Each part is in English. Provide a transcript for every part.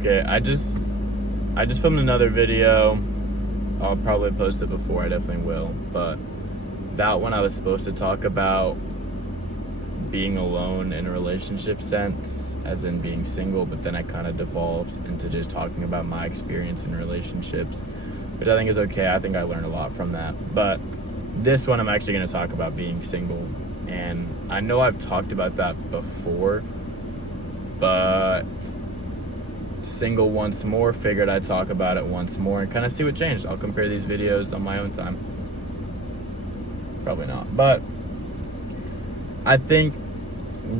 Okay, I just filmed another video. I'll probably post it before, I definitely will. But that one I was supposed to talk about being alone in a relationship sense, as in being single, but then I kind of devolved into just talking about my experience in relationships, which I think is okay. I think I learned a lot from that. But this one I'm actually going to talk about being single. And I know I've talked about that before, but single once more, figured I'd talk about it once more and kind of see what changed. I'll compare these videos on my own time. Probably not. But I think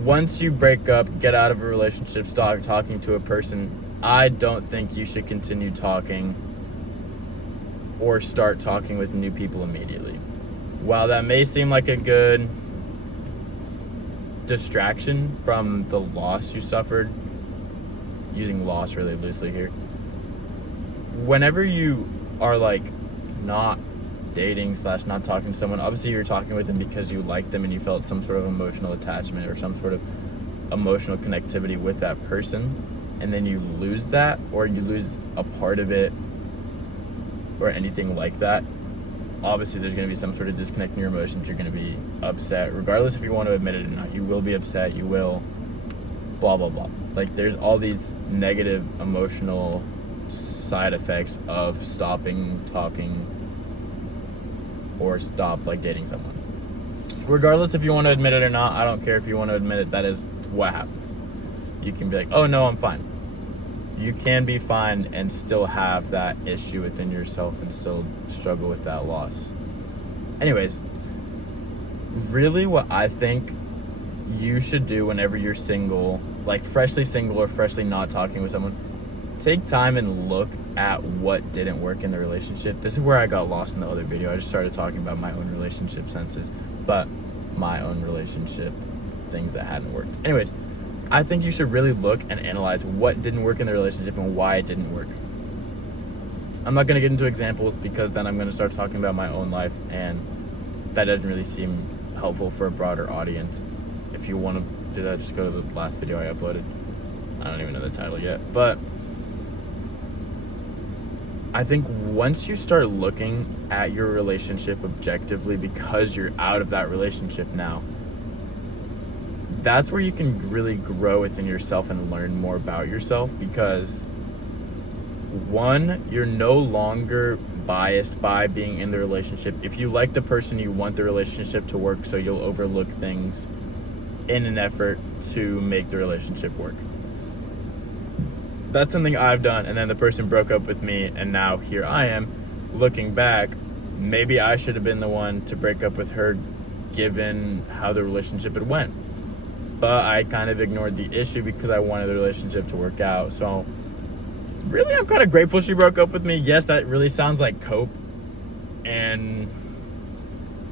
once you break up, get out of a relationship, start talking to a person, I don't think you should continue talking or start talking with new people immediately. While that may seem like a good distraction from the loss you suffered, using loss really loosely here, whenever you are like not dating / not talking to someone, obviously you're talking with them because you like them and you felt some sort of emotional attachment or some sort of emotional connectivity with that person, and then you lose that, or you lose a part of it or anything like that, obviously there's going to be some sort of disconnect in your emotions. You're going to be upset regardless if you want to admit it or not. You will be upset, you will blah blah blah. Like, there's all these negative emotional side effects of stopping talking or stop like dating someone. Regardless if you want to admit it or not, I don't care if you want to admit it, that is what happens. You can be like, oh no, I'm fine. You can be fine and still have that issue within yourself and still struggle with that loss. Anyways, really what I think you should do whenever you're single, like freshly single or freshly not talking with someone, take time and look at what didn't work in the relationship. This is where I got lost in the other video. I just started talking about my own relationship senses, but my own relationship things that hadn't worked. Anyways, I think you should really look and analyze what didn't work in the relationship and why it didn't work. I'm not going to get into examples because then I'm going to start talking about my own life, and that doesn't really seem helpful for a broader audience. If you want to do that, just go to the last video I uploaded. I don't even know the title yet, but I think once you start looking at your relationship objectively, because you're out of that relationship now, that's where you can really grow within yourself and learn more about yourself. Because one, you're no longer biased by being in the relationship. If you like the person, you want the relationship to work, so you'll overlook things in an effort to make the relationship work. That's something I've done, and then the person broke up with me, and now here I am looking back. Maybe I should have been the one to break up with her given how the relationship had went, but I kind of ignored the issue because I wanted the relationship to work out. So really, I'm kind of grateful she broke up with me. Yes, that really sounds like cope, and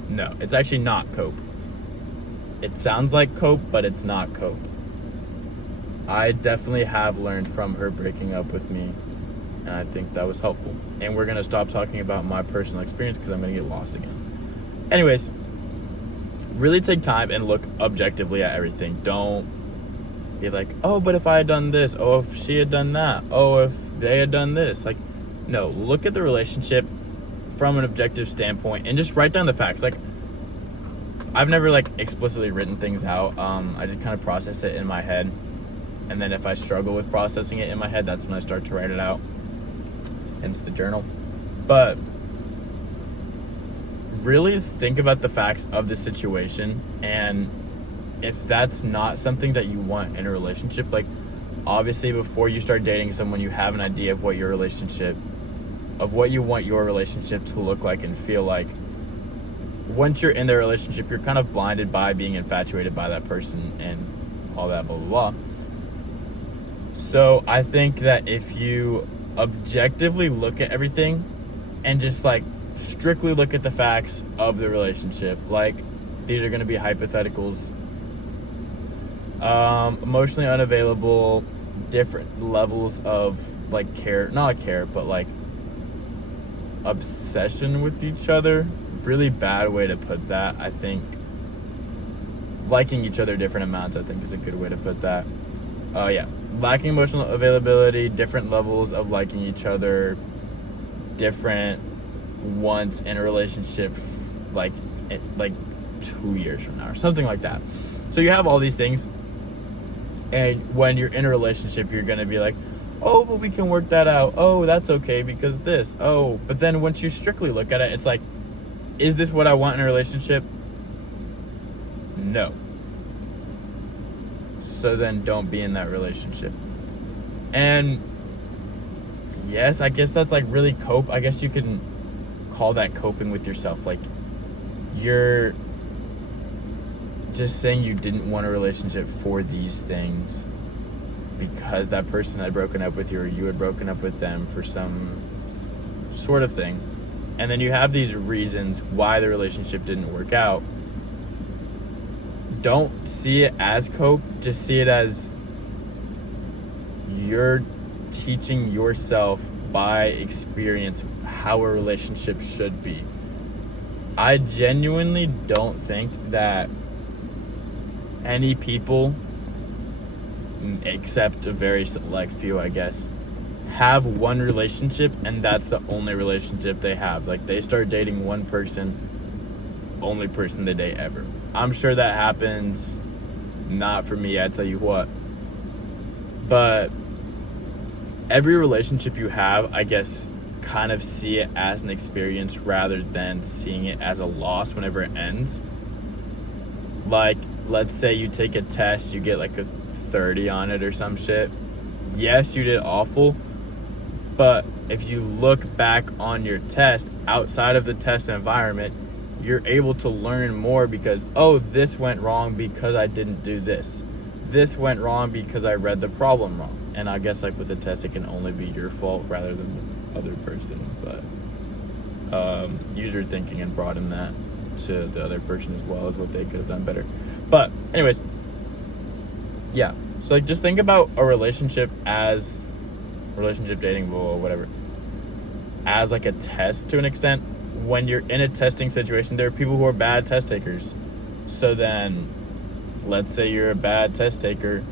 no, it's actually not cope. It sounds like cope, but it's not cope. I definitely have learned from her breaking up with me, and I think that was helpful. And we're going to stop talking about my personal experience because I'm going to get lost again. Anyways, really take time and look objectively at everything. Don't be like, oh, but if I had done this, oh, if she had done that, oh, if they had done this. Like, no, look at the relationship from an objective standpoint and just write down the facts. Like, I've never like explicitly written things out. I just kind of process it in my head. And then if I struggle with processing it in my head, that's when I start to write it out. Hence the journal. But really think about the facts of the situation. And if that's not something that you want in a relationship, like obviously before you start dating someone, you have an idea of what you want your relationship to look like and feel like. Once you're in the relationship, you're kind of blinded by being infatuated by that person and all that blah, blah, blah. So I think that if you objectively look at everything and just like strictly look at the facts of the relationship, like these are going to be hypotheticals, emotionally unavailable, different levels of like care, not care, but like obsession with each other. Really bad way to put that. I think liking each other different amounts, I think, is a good way to put that. Yeah. lacking emotional availability, different levels of liking each other, different wants in a relationship, like 2 years from now or something like that. So you have all these things, and when you're in a relationship, you're going to be like, oh, but we can work that out. Oh, that's okay because this. Oh, but then once you strictly look at it, it's like, is this what I want in a relationship? No. So then don't be in that relationship. And yes, I guess that's like really cope. I guess you can call that coping with yourself. Like, you're just saying you didn't want a relationship for these things because that person had broken up with you, or you had broken up with them for some sort of thing. And then you have these reasons why the relationship didn't work out. Don't see it as cope, just see it as you're teaching yourself by experience how a relationship should be. I genuinely don't think that any people, except a very select few, I guess, have one relationship and that's the only relationship they have. Like, they start dating one person, only person they date ever. I'm sure that happens. Not for me, I tell you what. But every relationship you have, I guess, kind of see it as an experience rather than seeing it as a loss whenever it ends. Like, let's say you take a test, you get like a 30 on it or some shit. Yes, you did awful, but if you look back on your test outside of the test environment, you're able to learn more because, oh, this went wrong because I didn't do this. This went wrong because I read the problem wrong. And I guess, like, with the test, it can only be your fault rather than the other person. But use your thinking and broaden that to the other person as well as what they could have done better. But anyways, yeah. So, like, just think about a relationship as relationship, dating, whatever, as like a test to an extent. When you're in a testing situation, there are people who are bad test takers. So then, let's say you're a bad test taker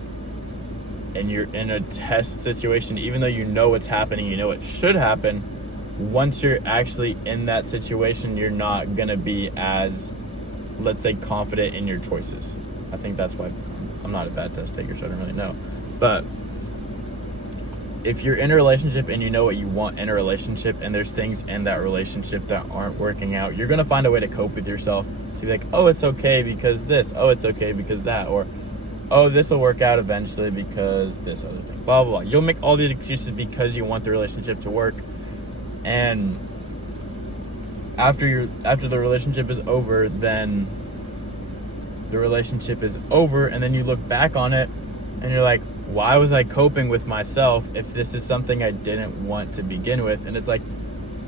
and you're in a test situation, even though you know what's happening, you know it should happen, once you're actually in that situation, you're not going to be as, let's say, confident in your choices. I think that's why I'm not a bad test taker, so I don't really know. But if you're in a relationship and you know what you want in a relationship and there's things in that relationship that aren't working out, you're going to find a way to cope with yourself. So be like, oh, it's okay because this. Oh, it's okay because that. Or, oh, this will work out eventually because this other thing. Blah, blah, blah. You'll make all these excuses because you want the relationship to work. And after the relationship is over, then the relationship is over. And then you look back on it and you're like, why was I coping with myself if this is something I didn't want to begin with? And it's like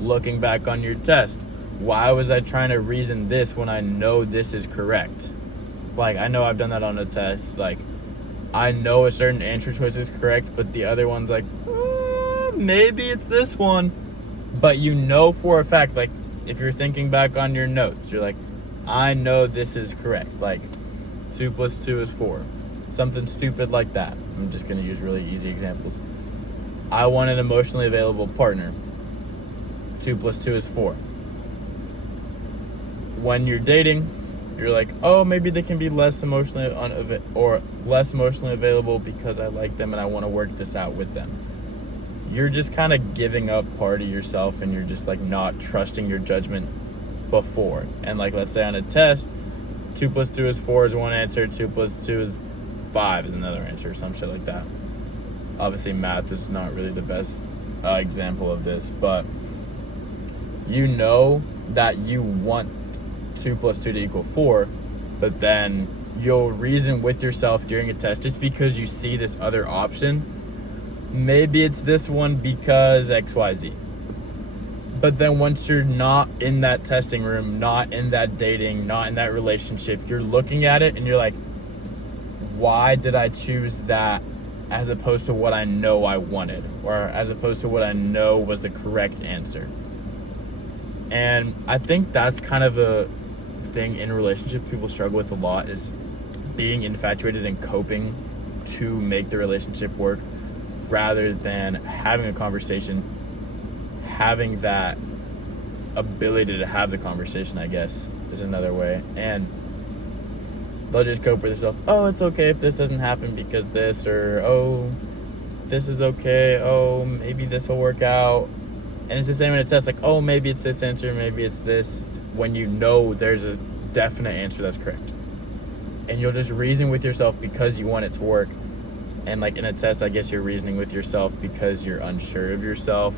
looking back on your test. Why was I trying to reason this when I know this is correct? Like, I know I've done that on a test. Like, I know a certain answer choice is correct, but the other one's like, maybe it's this one. But you know for a fact, like, if you're thinking back on your notes, you're like, I know this is correct. Like, 2 + 2 is 4. Something stupid like that. I'm just going to use really easy examples. I want an emotionally available partner. 2 + 2 is 4. When you're dating, you're like, oh, maybe they can be less emotionally less emotionally available because I like them and I want to work this out with them. You're just kind of giving up part of yourself and you're just like not trusting your judgment before. And like, let's say on a test, 2 + 2 is 4 is one answer, 2 + 2 is 5 is another answer, some shit like that. Obviously, math is not really the best example of this, but you know that you want 2 + 2 to equal 4, but then you'll reason with yourself during a test just because you see this other option. Maybe it's this one because XYZ. But then once you're not in that testing room, not in that dating, not in that relationship, you're looking at it and you're like, why did I choose that as opposed to what I know I wanted, or as opposed to what I know was the correct answer? And I think that's kind of a thing in relationships people struggle with a lot, is being infatuated and coping to make the relationship work rather than having a conversation, having that ability to have the conversation, I guess, is another way. And they'll just cope with themselves. Oh, it's okay if this doesn't happen because this, or oh, this is okay. Oh, maybe this will work out. And it's the same in a test, like, oh, maybe it's this answer, maybe it's this, when you know there's a definite answer that's correct. And you'll just reason with yourself because you want it to work. And like in a test, I guess you're reasoning with yourself because you're unsure of yourself.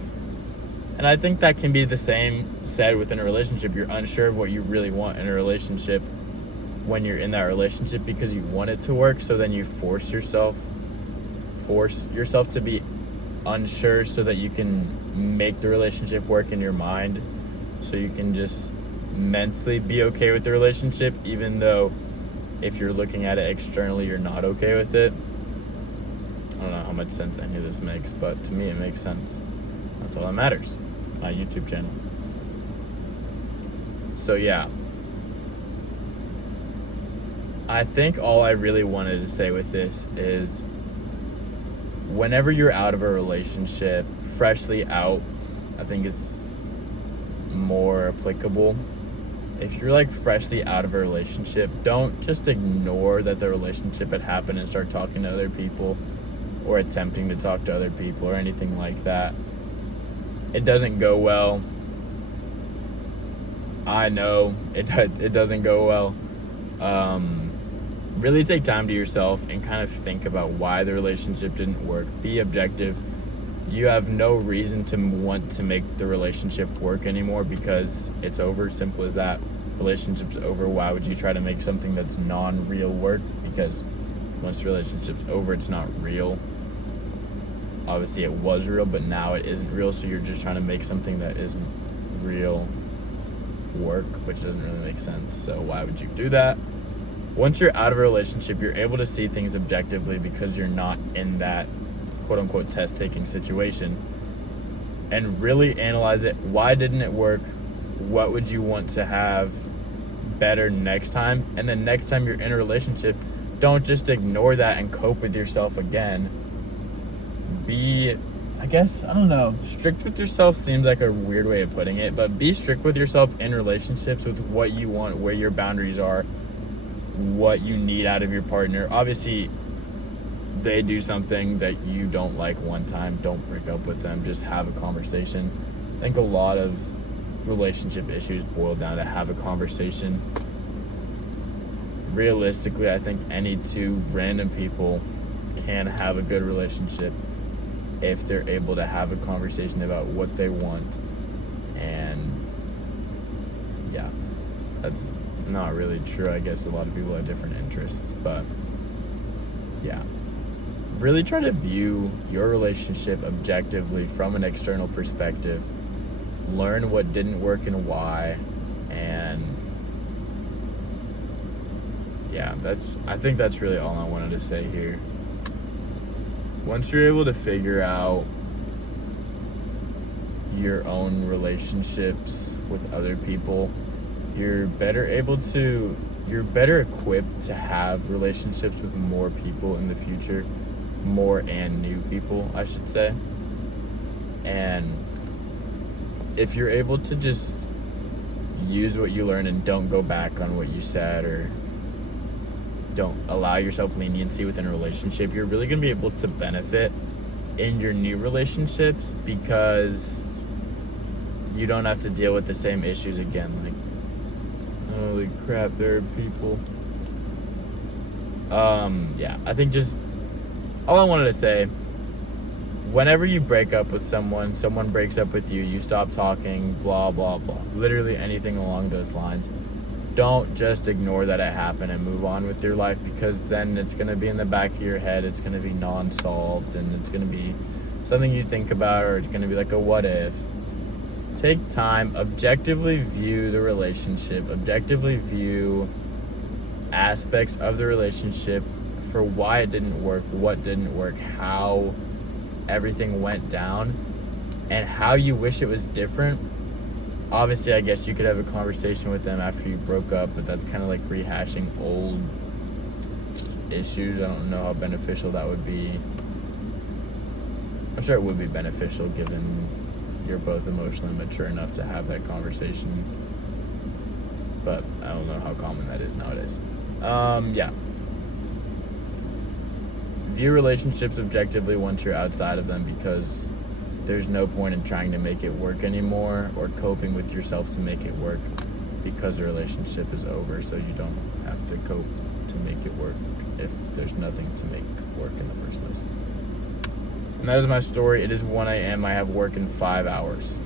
And I think that can be the same said within a relationship. You're unsure of what you really want in a relationship when you're in that relationship because you want it to work. So then you force yourself to be unsure so that you can make the relationship work in your mind, so you can just mentally be okay with the relationship, even though if you're looking at it externally you're not okay with it. I don't know how much sense any of this makes, but to me it makes sense. That's all that matters. My YouTube channel. So yeah, I think all I really wanted to say with this is, whenever you're out of a relationship, freshly out, I think it's more applicable. If you're like freshly out of a relationship, don't just ignore that the relationship had happened and start talking to other people or attempting to talk to other people or anything like that. It doesn't go well. I know it doesn't go well. Really take time to yourself and kind of think about why the relationship didn't work. Be objective. You have no reason to want to make the relationship work anymore because it's over. Simple as that. Relationship's over. Why would you try to make something that's non-real work? Because once the relationship's over, it's not real. Obviously it was real, but now it isn't real, so you're just trying to make something that isn't real work, which doesn't really make sense. So why would you do that? Once you're out of a relationship, you're able to see things objectively because you're not in that quote-unquote test-taking situation, and really analyze it. Why didn't it work? What would you want to have better next time? And then next time you're in a relationship, don't just ignore that and cope with yourself again. Be, I guess, I don't know, strict with yourself seems like a weird way of putting it, but be strict with yourself in relationships with what you want, where your boundaries are, what you need out of your partner. Obviously, they do something that you don't like one time, don't break up with them, just have a conversation. I think a lot of relationship issues boil down to have a conversation. Realistically, I think any two random people can have a good relationship if they're able to have a conversation about what they want. And yeah, that's not really true. I guess a lot of people have different interests, but yeah, really try to view your relationship objectively from an external perspective. Learn what didn't work and why. And yeah, I think that's really all I wanted to say here. Once you're able to figure out your own relationships with other people, you're better equipped to have relationships with more people in the future, more and new people, I should say. And if you're able to just use what you learn and don't go back on what you said, or don't allow yourself leniency within a relationship, you're really going to be able to benefit in your new relationships because you don't have to deal with the same issues again. Like, holy crap, there are people. Yeah, I think just all I wanted to say, whenever you break up with someone breaks up with you, you stop talking, blah, blah, blah. Literally anything along those lines. Don't just ignore that it happened and move on with your life, because then it's going to be in the back of your head. It's going to be non-solved, and it's going to be something you think about, or it's going to be like a what if. Take time, objectively view the relationship, objectively view aspects of the relationship for why it didn't work, what didn't work, how everything went down, and how you wish it was different. Obviously, I guess you could have a conversation with them after you broke up, but that's kind of like rehashing old issues. I don't know how beneficial that would be. I'm sure it would be beneficial given you're both emotionally mature enough to have that conversation, but I don't know how common that is nowadays. Yeah. View relationships objectively once you're outside of them, because there's no point in trying to make it work anymore or coping with yourself to make it work, because the relationship is over, so you don't have to cope to make it work if there's nothing to make work in the first place. And that is my story. It is 1 a.m. I have work in 5 hours.